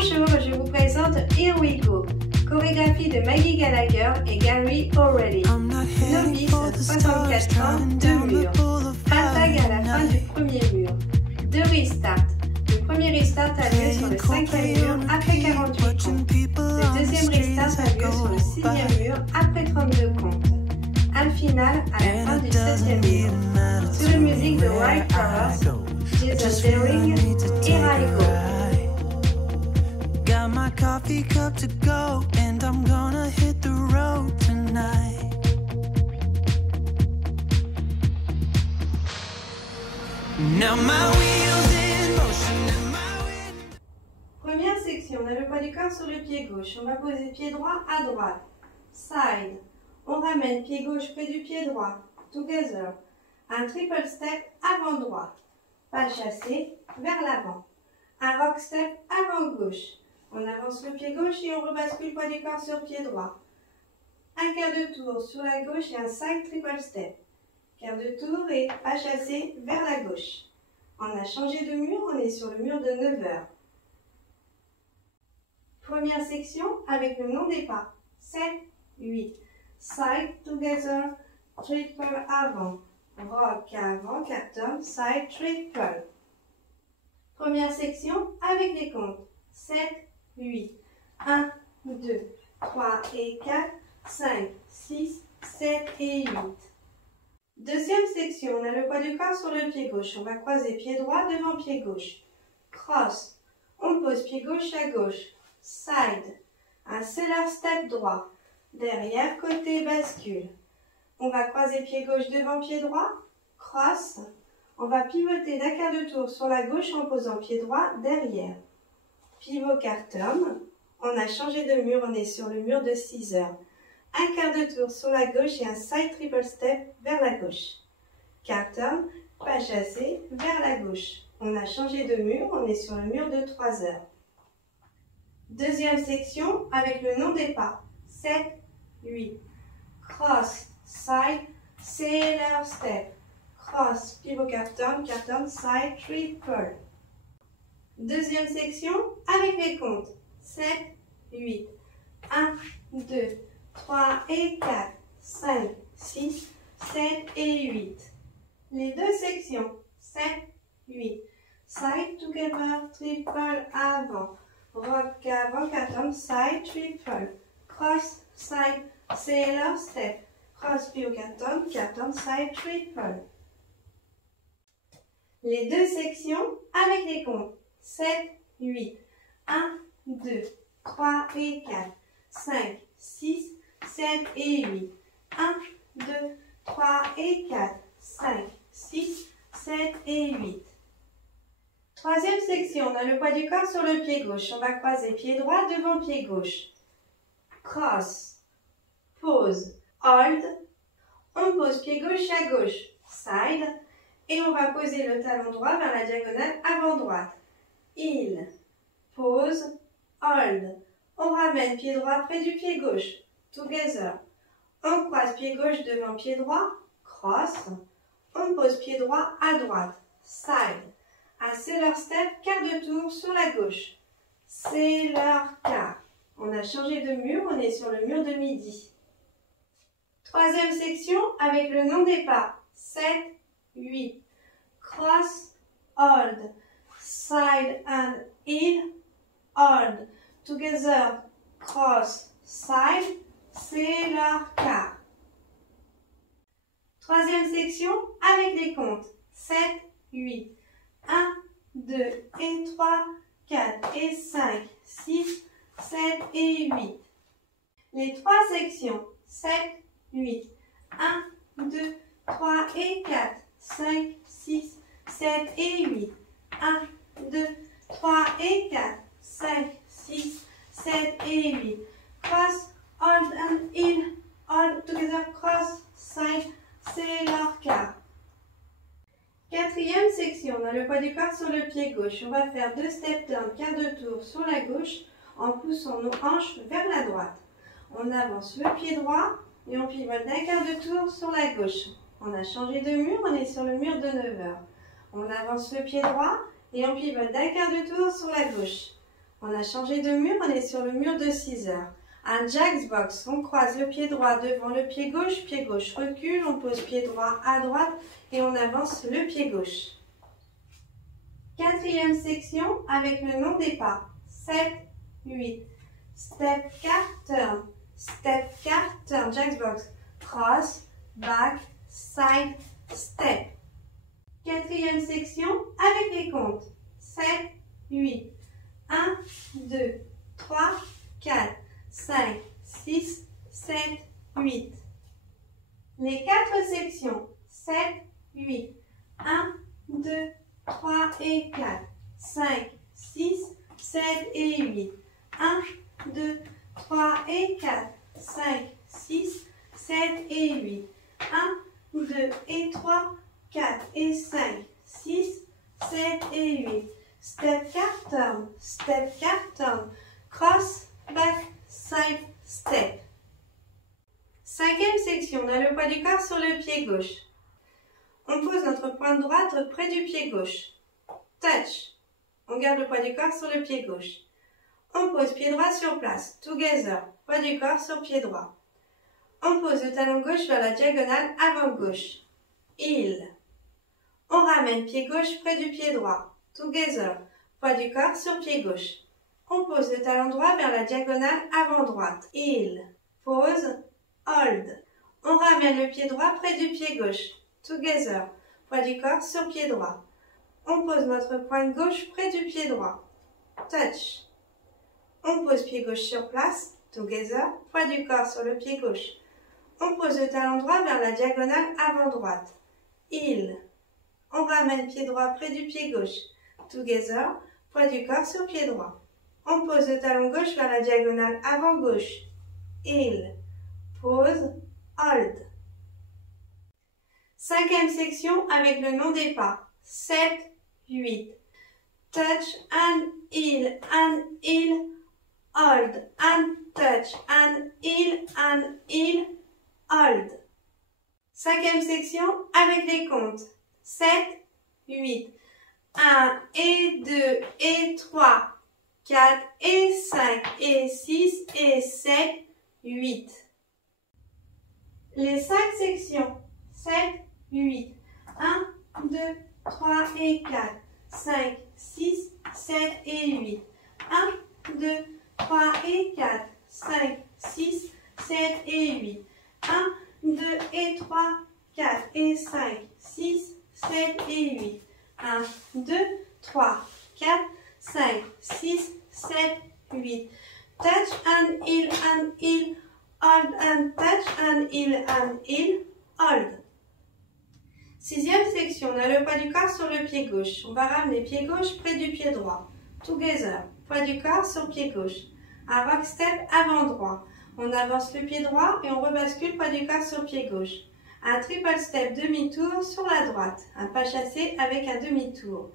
Bonjour, je vous présente Here We Go, chorégraphie de Maggie Gallagher et Gary O'Reilly. Novice, 64 ans, 2 murs. Un tag à la fin du premier mur. 2 restarts. Le premier restart a lieu sur le 5e mur après 48 comptes. Le deuxième restart a lieu sur le 6e mur après 32 comptes. Un final à la fin du 7e mur. Sur une musique de White Flowers, Jason Derulo et Here I Go. Got my coffee cup to go, and I'm gonna hit the road tonight. Now my wheels in motion and my wind. Première section, on a le poids du corps sur le pied gauche. On va poser pied droit à droite. Side. On ramène pied gauche près du pied droit. Together. Un triple step avant droit. Pas chassé vers l'avant. Un rock step avant gauche. On avance le pied gauche et on rebascule poids du corps sur pied droit. Un quart de tour sur la gauche et un side triple step. Quart de tour et pas chassé vers la gauche. On a changé de mur, on est sur le mur de 9 heures. Première section avec le nom des pas. 7, 8. Side together, triple avant. Rock avant, captain, side triple. Première section avec les comptes. 7, 8. 1, 2, 3 et 4, 5, 6, 7 et 8. Deuxième section, on a le poids du corps sur le pied gauche. On va croiser pied droit devant pied gauche. Cross. On pose pied gauche à gauche. Side. Un cellar step droit. Derrière, côté, bascule. On va croiser pied gauche devant pied droit. Cross. On va pivoter d'un quart de tour sur la gauche en posant pied droit derrière. Pivot quart turn. On a changé de mur, on est sur le mur de 6 heures. Un quart de tour sur la gauche et un side triple step vers la gauche. Quart turn, pas chassé, vers la gauche. On a changé de mur, on est sur le mur de 3 heures. Deuxième section avec le nom des pas. 7, 8. Cross, side, sailor step. Cross, pivot quart turn, side triple. Deuxième section avec les comptes. 7, 8. 1, 2, 3 et 4, 5, 6, 7 et 8. Les deux sections. 7, 8. Side together, triple avant. Rock avant, captain, side triple. Cross, side, sailor step. Cross, pivot captain, side triple. Les deux sections avec les comptes. 7, 8. 1, 2, 3 et 4, 5, 6, 7 et 8. 1, 2, 3 et 4, 5, 6, 7 et 8. Troisième section, on a le poids du corps sur le pied gauche. On va croiser pied droit devant pied gauche. Cross. Pause. Hold. On pose pied gauche à gauche. Side. Et on va poser le talon droit vers la diagonale avant droite. Heel. Pause. Hold. On ramène pied droit près du pied gauche. Together. On croise pied gauche devant pied droit. Cross. On pose pied droit à droite. Side. Un sailor step, quart de tour sur la gauche. Sailor quart. On a changé de mur, on est sur le mur de midi. Troisième section avec le nom des pas. 7, 8. Cross, hold. Side and heel, hold. Together, cross, side, sailor quart. Troisième section avec les comptes. 7, 8. 1, 2 et 3, 4 et 5, 6, 7 et 8. Les trois sections. 7, 8. 1, 2, 3 et 4, 5, 6, 7 et 8. 1, 2, 3 et 4, 5, 6, 7 et 8. Cross, hold and heel, hold together, cross, side, sailor quart. Quatrième section, on a le poids du corps sur le pied gauche. On va faire 2 step turn, quart de tour sur la gauche en poussant nos hanches vers la droite. On avance le pied droit et on pivote d'un quart de tour sur la gauche. On a changé de mur, on est sur le mur de 9 heures. On avance le pied droit et on pivote d'un quart de tour sur la gauche. On a changé de mur, on est sur le mur de 6 heures. Un Jack's Box, on croise le pied droit devant le pied gauche recule, on pose pied droit à droite et on avance le pied gauche. Quatrième section avec le nom des pas. 7, 8. Step 4, turn, Jack's Box. Cross, back, side, step. Quatrième section avec les comptes. 7, 8. 1, 2, 3, 4, 5, 6, 7, 8. Les 4 sections. 7, 8. 1, 2, 3 et 4. 5, 6, 7 et 8. 1, 2, 3 et 4. 5, 6, 7 et 8. 1, 2 et 3, 4 et 5, 6, 7 et 8. Step 4, turn, cross, back, side, step. Cinquième section, on a le poids du corps sur le pied gauche. On pose notre pointe droite près du pied gauche. Touch. On garde le poids du corps sur le pied gauche. On pose pied droit sur place. Together. Poids du corps sur pied droit. On pose le talon gauche vers la diagonale avant gauche. Heel. On ramène pied gauche près du pied droit. Together. Poids du corps sur pied gauche. On pose le talon droit vers la diagonale avant droite. Heel. Pose. Hold. On ramène le pied droit près du pied gauche. Together. Poids du corps sur pied droit. On pose notre pointe gauche près du pied droit. Touch. On pose pied gauche sur place. Together. Poids du corps sur le pied gauche. On pose le talon droit vers la diagonale avant droite. Heel. On ramène pied droit près du pied gauche. Together. Poids du corps sur pied droit. On pose le talon gauche vers la diagonale avant gauche. Heel. Pose. Hold. Cinquième section avec le nom des pas. 7, 8. Touch and heel, hold, and touch, and heel, hold. Cinquième section avec les comptes. 7, 8. 1 et 2 et 3, 4 et 5 et 6 et 7, 8. Les 5 sections. 7, 8. 1, 2, 3 et 4. 5, 6, 7 et 8. 1, 2, 3 et 4. 5, 6, 7 et 8. 1, 2 et 3, 4 et 5, 6, 7 et 8. 1, 2, 3, 4, 5, 6, 7, 8. Touch and heel, hold and touch and heel, hold. Sixième section, on a le poids du corps sur le pied gauche. On va ramener pied gauche près du pied droit. Together. Poids du corps sur pied gauche. Un rock step avant droit. On avance le pied droit et on rebascule poids du corps sur pied gauche. Un triple step demi-tour sur la droite. Un pas chassé avec un demi-tour.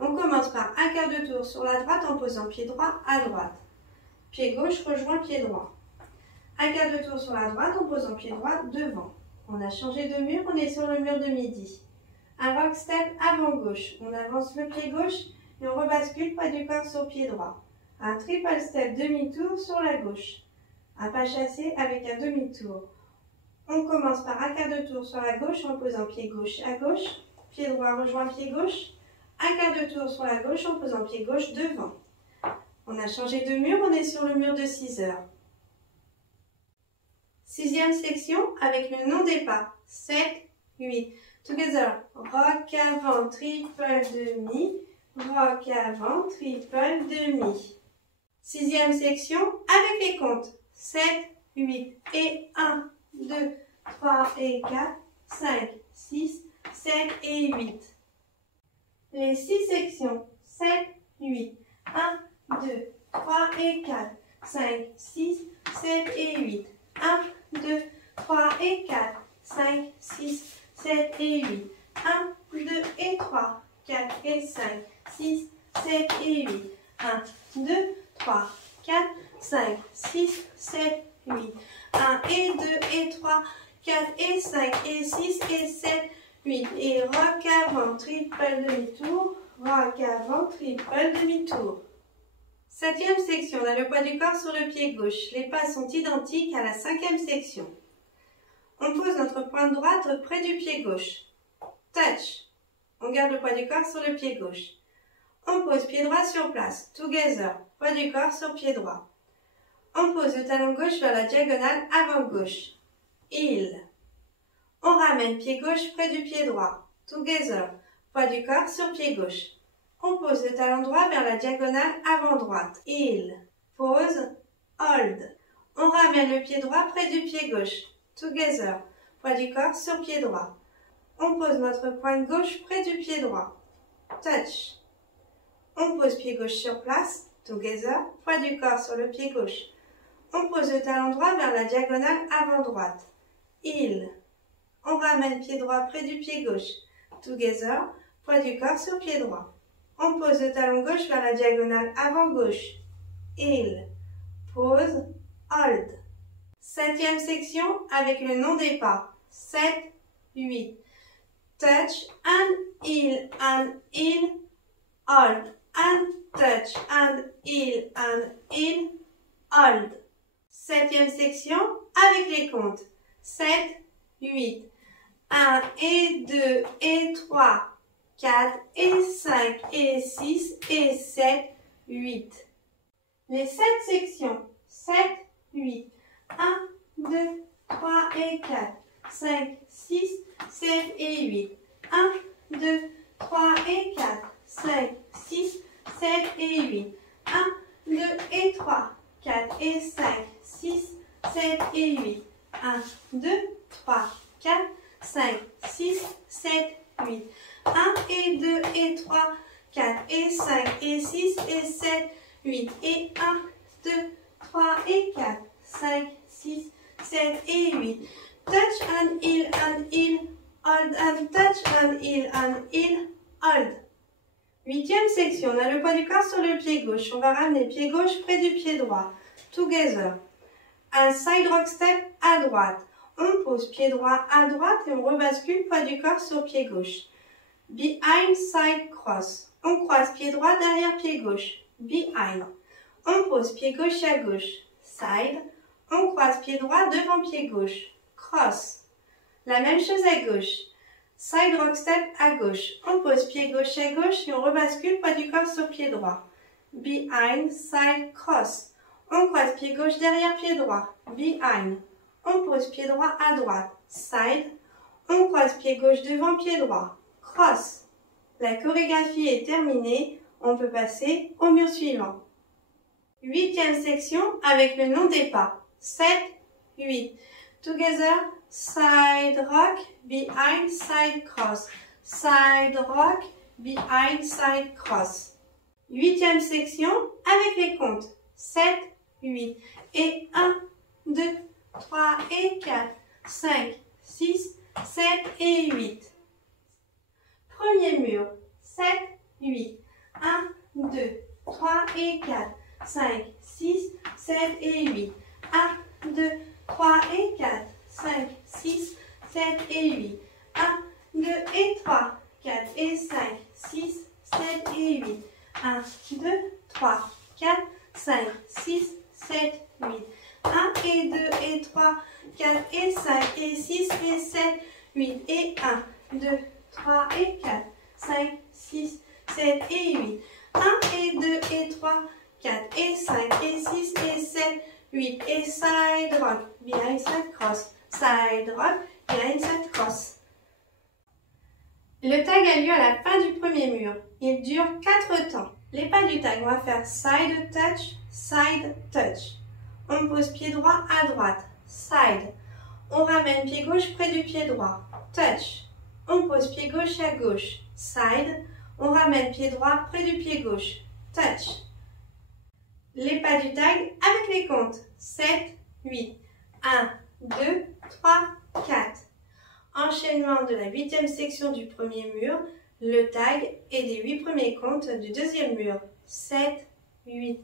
On commence par un quart de tour sur la droite en posant pied droit à droite. Pied gauche rejoint pied droit. Un quart de tour sur la droite en posant pied droit devant. On a changé de mur, on est sur le mur de midi. Un rock step avant gauche. On avance le pied gauche et on rebascule poids du corps sur pied droit. Un triple step demi-tour sur la gauche. Un pas chassé avec un demi-tour. On commence par un quart de tour sur la gauche en posant pied gauche à gauche. Pied droit rejoint pied gauche. Un quart de tour sur la gauche en posant pied gauche devant. On a changé de mur, on est sur le mur de 6 heures. Sixième section avec le nom des pas. 7, 8. Together. Rock avant, triple demi. Rock avant, triple demi. Sixième section avec les comptes. 7, 8 et 1, 2, 3 et 4, 5, 6, 7 et 8. Les 6 sections. 7, 8. 1, 2, 3 et 4, 5, 6, 7 et 8. 1, 2, 3 et 4, 5, 6, 7 et 8. 1, 2 et 3, 4 et 5, 6, 7 et 8. 1, 2, 3, 4, 5, 6, 7, 8. 1 et 2 et 3, 4 et 5 et 6 et 7, 8. Et rock avant, triple demi-tour, rock avant, triple demi-tour. 7e section, on a le poids du corps sur le pied gauche. Les pas sont identiques à la 5e section. On pose notre pointe droite près du pied gauche. Touch. On garde le poids du corps sur le pied gauche. On pose pied droit sur place. Together. Poids du corps sur pied droit. On pose le talon gauche vers la diagonale avant gauche. Heel. On ramène pied gauche près du pied droit. Together. Poids du corps sur pied gauche. On pose le talon droit vers la diagonale avant droite. Heel. Pose. Hold. On ramène le pied droit près du pied gauche. Together. Poids du corps sur pied droit. On pose notre pointe gauche près du pied droit. Touch. On pose pied gauche sur place. Together. Poids du corps sur le pied gauche. On pose le talon droit vers la diagonale avant droite. Heel. On ramène pied droit près du pied gauche. Together. Poids du corps sur pied droit. On pose le talon gauche vers la diagonale avant gauche. Heel. Pose. Hold. 7e section avec le nom des pas. 7, 8. Touch and heel, hold, and touch and heel, hold. 7e section avec les comptes. 7, 8. 1 et 2 et 3, 4 et 5 et 6 et 7, 8. Les 7 sections. 7, 8. 1, 2, 3 et 4, 5, 6, 7 et 8. 1, 2, 3 et 4, 5, 6, 7 et 8. 1, 2 et 3, 4 et 5, 6, 7 et 8. 1, 2, 3, 4, 5, 6, 7, 8. 1 et 2 et 3, 4 et 5 et 6 et 7, 8. Et 1, 2, 3 et 4, 5, 6, 7 et 8. Touch and heel, hold and touch and heel, hold. 8e section, on a le poids du corps sur le pied gauche. On va ramener pied gauche près du pied droit. Together. Un side rock step à droite. On pose pied droit à droite et on rebascule poids du corps sur pied gauche. Behind side cross. On croise pied droit derrière pied gauche. Behind. On pose pied gauche à gauche. Side. On croise pied droit devant pied gauche. Cross. La même chose à gauche. Side rock step à gauche. On pose pied gauche à gauche et on rebascule poids du corps sur pied droit. Behind side cross. On croise pied gauche derrière pied droit. Behind. On pose pied droit à droite. Side. On croise pied gauche devant pied droit. Cross. La chorégraphie est terminée. On peut passer au mur suivant. 8e section avec le nom des pas. 7, 8. Together, side rock, behind, side cross. Side rock, behind, side cross. 8e section avec les comptes. 7, 8. Et 1, 2, 3 et 4, 5, 6, 7 et 8. Premier mur. 7, 8. 1, 2, 3 et 4, 5, 6, 7 et 8. 1, 2, 3 et 4, 5, 6, 7 et 8. 1, 2 et 3, 4 et 5, 6, 7 et 8. 1, 2, 3, 4, 5, 6, 7, 8. 1 et 2 et 3, 4 et 5 et 6 et 7, 8. Et 1, 2, 3 et 4, 5, 6, 7 et 8. 1 et 2 et 3, 4 et 5 et 6 et 7, 8. Et side rock, behind side cross. Side rock, behind side cross. Le tag a lieu à la fin du premier mur. Il dure 4 temps. Les pas du tag, on va faire side touch, side touch. On pose pied droit à droite, side. On ramène pied gauche près du pied droit, touch. On pose pied gauche à gauche, side. On ramène pied droit près du pied gauche, touch. Les pas du tag avec les comptes. 7, 8. 1, 2, 3, 4. Enchaînement de la 8e section du premier mur, le tag et des 8 premiers comptes du deuxième mur. 7, 8.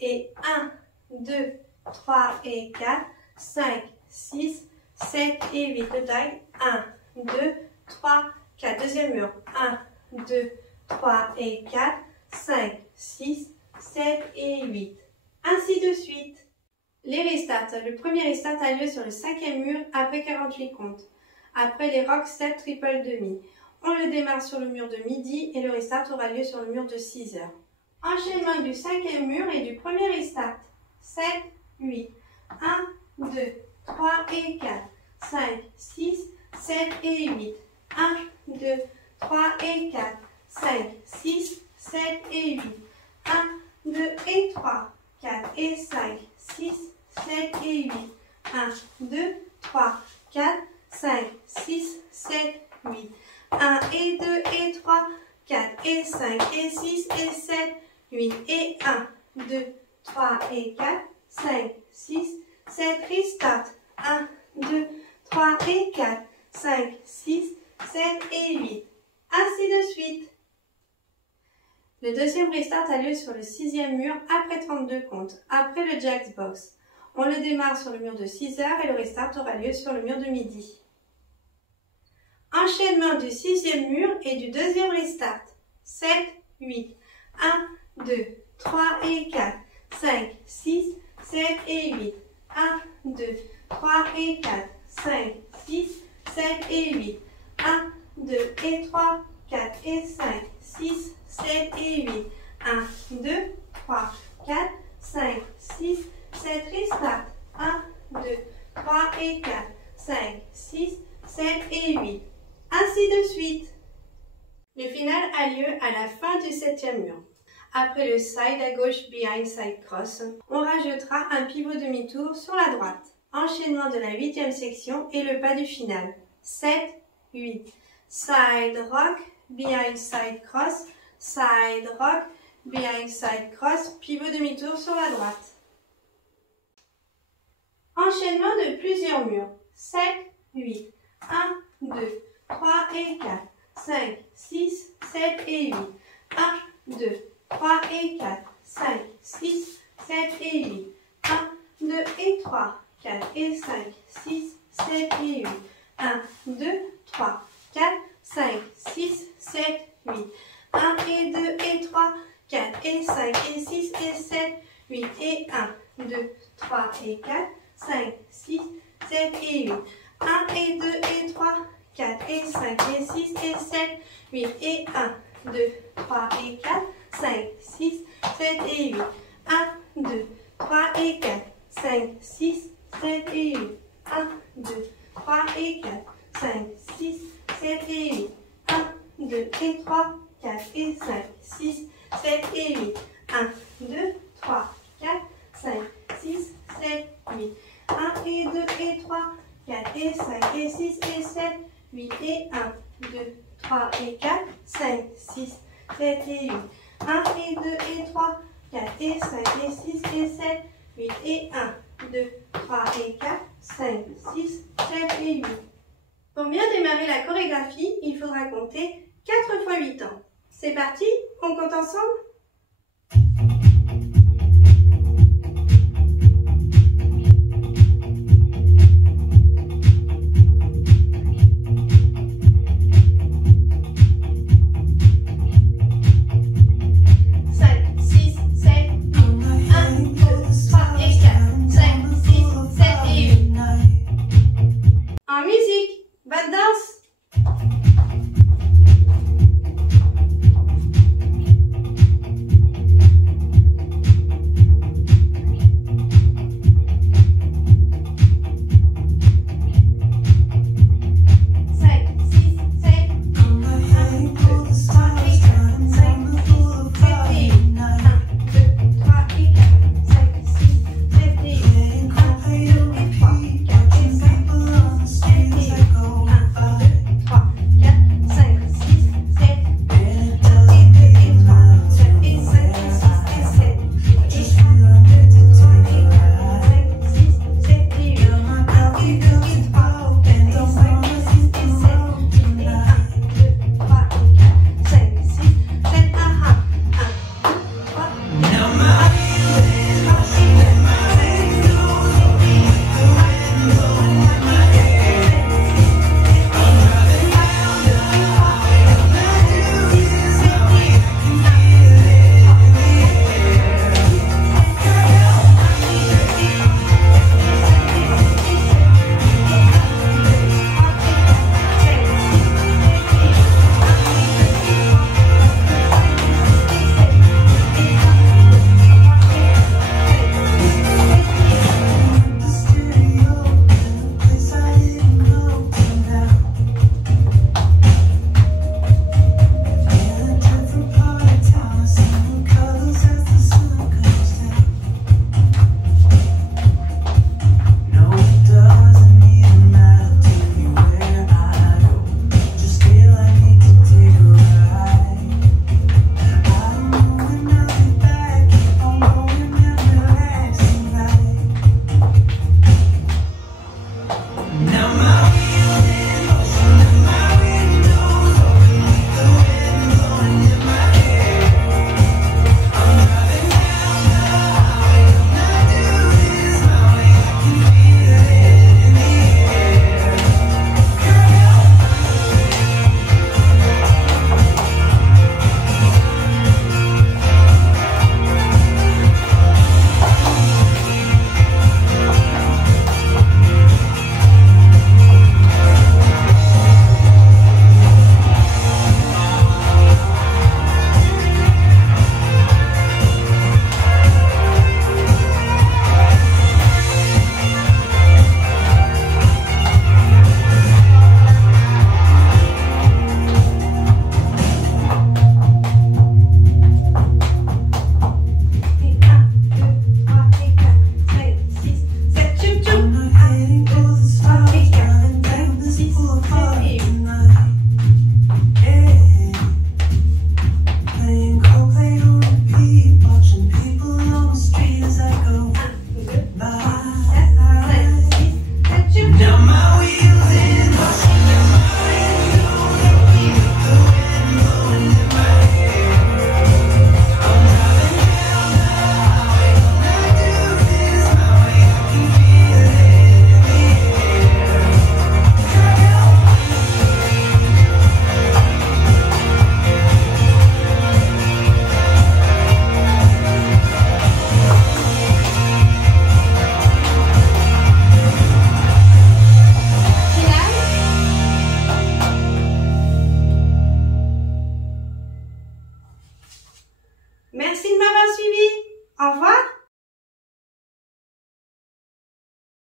Et 1, 2, 3 et 4, 5, 6, 7 et 8. Le tag. 1, 2, 3, 4. Deuxième mur. 1, 2, 3 et 4, 5, 6, 7 et 8. Ainsi de suite. Les restarts. Le premier restart a lieu sur le 5e mur après 48 comptes. Après les rock step triple demi. On le démarre sur le mur de midi et le restart aura lieu sur le mur de 6 heures. Enchaînement du 5e mur et du premier restart. 7, 8. 1, 2, 3 et 4. 5, 6, 7 et 8. 1, 2, 3 et 4. 5, 6, 7 et 8. 1, 2 et 3, 4 et 5, 6, 7 et 8. 1, 2, 3, 4, 5, 6, 7, 8. 1 et 2 et 3, 4 et 5 et 6 et 7, 8 et 1, 2, 3 et 4, 5, 6, 7, restart. 1, 2, 3 et 4, 5, 6, 7 et 8. Ainsi de suite. Le deuxième restart a lieu sur le 6e mur après 32 comptes, après le Jacks Box. On le démarre sur le mur de 6 heures et le restart aura lieu sur le mur de midi. Enchaînement du 6e mur et du deuxième restart. 7, 8. 1, 2, 3 et 4. 5, 6, 7 et 8. 1, 2, 3 et 4. 5, 6, 7 et 8. 1, 2 et 3, 4 et 5, 6, 7 et 8. 1, 2, 3, 4, 5, 6, 7, restart. 1, 2, 3 et 4, 5, 6, 7 et 8. Ainsi de suite. Le final a lieu à la fin du 7e mur. Après le side à gauche behind side cross, on rajoutera un pivot demi-tour sur la droite. Enchaînement de la 8e section et le pas du final. 7, 8. Side rock, behind side cross, side rock, behind side cross, pivot demi-tour sur la droite. Enchaînement de plusieurs murs. 7, 8. 1, 2, 3 et 4. 5, 6, 7 et 8. 1, 2, 3 et 4. 5, 6, 7 et 8. 1, 2 et 3, 4 et 5, 6, 7 et 8. 1, 2, 3, 4, 5, 6, 7, 8. 1 et 2 et 3, 4 et 5 et 6 et 7, 8 et 1, 2, 3 et 4, 5, 6, 7 et 8. 1 et 2 et 3, 4 et 5 et 6 et 7, 8 et 1, 2, 3 et 4, 5, 6, 7 et 8. 1, 2, 3 et 4, 5, 6, 7 et 8. 1, 2, 3 et 4, 5, 6, 7 et 8. 1, 2 et 3, 4 et 5, 6, 7 et 8. 1, 2, 3, 4, 5, 6, 7, 8. 1 et 2 et 3, 4 et 5 et 6 et 7, 8 et 1, 2, 3 et 4, 5, 6, 7 et 8. 1 et 2 et 3, 4 et 5 et 6 et 7, 8 et 1, 2, 3 et 4, 5, 6, 7 et 8. Pour bien démarrer la chorégraphie, il faudra compter 4 fois 8 ans. C'est parti, on compte ensemble? En musique, bonne danse! my